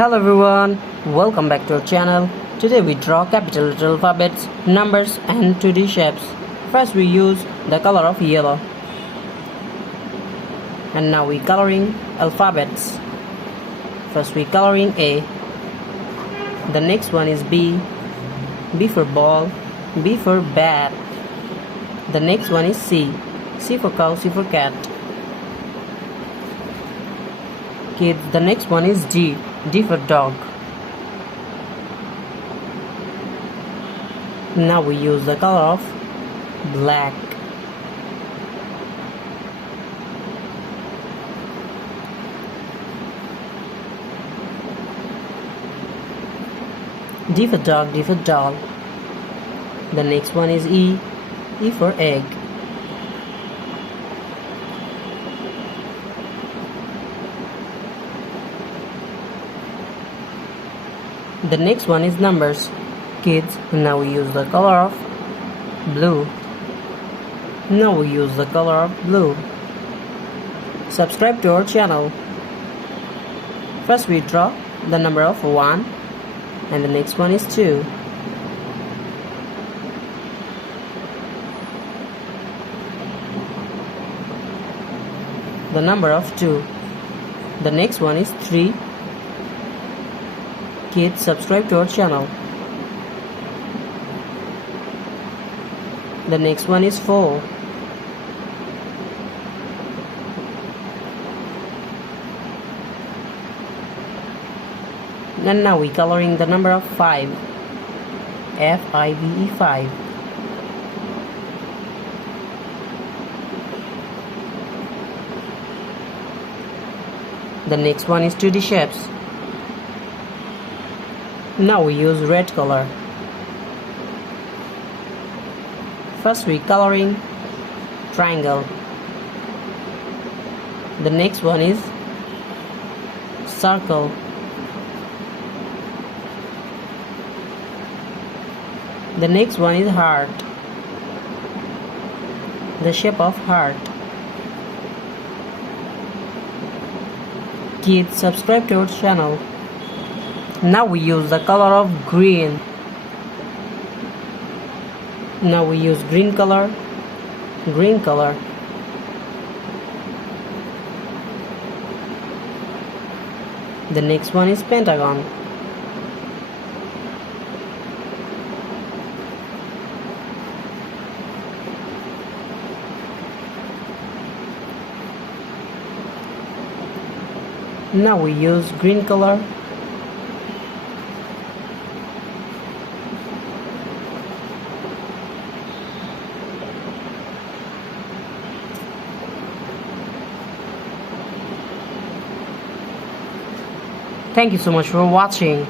Hello everyone, welcome back to our channel. Today we draw capital letter alphabets, numbers and 2D shapes. First we use the color of yellow. And now we coloring alphabets. First we coloring A. The next one is B. B for ball, B for bat. The next one is C. C for cow, C for cat. Kids, the next one is D. D for dog. Now we use the color of black. D for dog, D for doll. The next one is E. E for egg. The next one is numbers. Kids, now we use the color of blue. Now we use the color of blue. Subscribe to our channel. First we draw the number of 1 and the next one is 2. The number of 2. The next one is 3. Kids, subscribe to our channel. The next one is 4. And now we coloring the number of 5. F-I-V-E 5. The next one is 2D shapes. Now we use red color. First we coloring triangle. The next one is circle. The next one is heart. The shape of heart. Kids, subscribe to our channel. Now we use the color of green. Now we use green color. Green color. The next one is pentagon. Now we use green color. Thank you so much for watching.